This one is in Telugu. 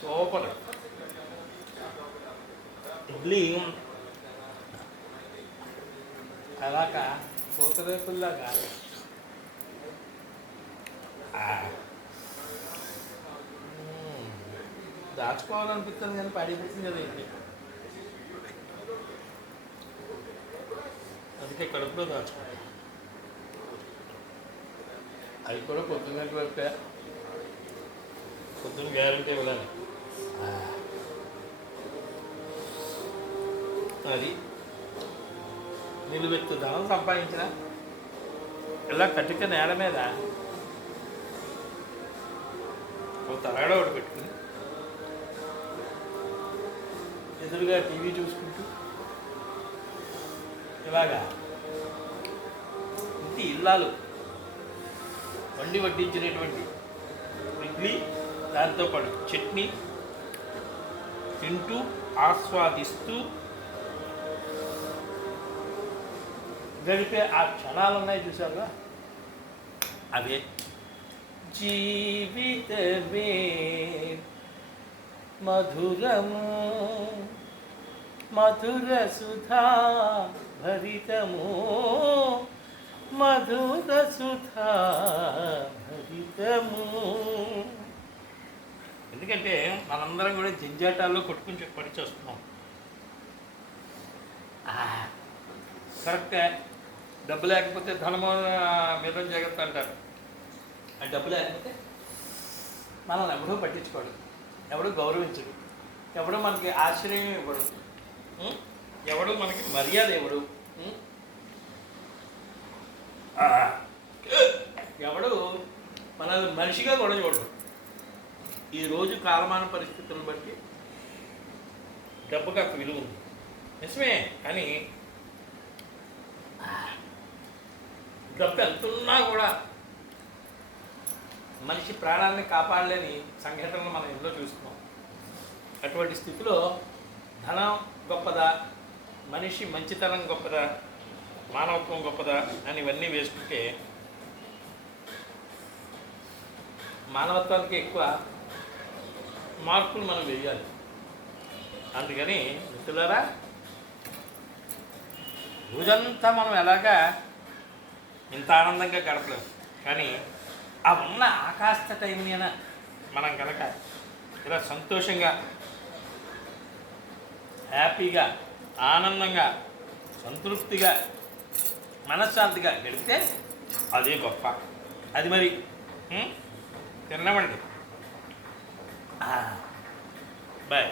సూపర్. అలాక దాచుకోవాలనిపిస్తుంది కానీ పడిపోతుంది కదా ఇడ్లీ. అందుకే కడుపులో దాచుకోవాలి అది కూడా పొద్దున్న వరకే. పొద్దున్న గ్యారంటీ ఇవ్వాలి అది. నిలువెత్తు ధనం సంపాదించిన. ఇలా కటిక నేల మీద ఓ తలగడ ఒకటి పెట్టుకుని ఎదురుగా టీవీ చూసుకుంటూ ఇలాగా పూర్తి ఇల్లాలు వండి వడ్డించినటువంటి ఇడ్లీ దాంతోపాటు చట్నీ తింటూ ఆస్వాదిస్తూ గడిపే ఆ క్షణాలు ఉన్నాయి చూసారుగా అవే. జీవితమే మధురము మధుర సుధా భరితము. మధుర ఎందుకంటే మనందరం కూడా జంజాటాల్లో కొట్టుకుని పడి చేస్తున్నాం. కరెక్టే. డబ్బు లేకపోతే ధనము మితం జాగ్రత్త అంటారు. ఆ డబ్బు లేకపోతే మనల్ని ఎవడూ పట్టించుకోడు. ఎవడు గౌరవించడు. ఎవడూ మనకి ఆశ్రయం ఇవ్వడు. ఎవడు మనకి మర్యాద ఇవ్వడు. ఎవడు? మన మనిషిగా కూడా చూడడు ఈ రోజు కాలమాన పరిస్థితులను బట్టి డబ్బుకి అంత విలువ ఉంది. నిజమే కానీ డబ్బు ఎంతున్నా కూడా మనిషి ప్రాణాలని కాపాడలేని సంఘటనలు మనం ఎన్నో చూస్తున్నాం. అటువంటి స్థితిలో ధనం గొప్పదా? మనిషి మంచితనం గొప్పదా? మానవత్వం గొప్పదా అని ఇవన్నీ వేసుకుంటే మానవత్వానికి ఎక్కువ మార్కులు మనం వేయాలి. అందుకని మిత్రులారా రోజంతా మనం ఎలాగా ఇంత ఆనందంగా గడపలేము కానీ ఆ ఉన్న ఆకాశ అయినా మనం కనుక ఇలా సంతోషంగా హ్యాపీగా ఆనందంగా సంతృప్తిగా మనశ్శాంతిగా గడిపితే అదే గొప్ప. అది మరి తిన్నామండి. బాయ్.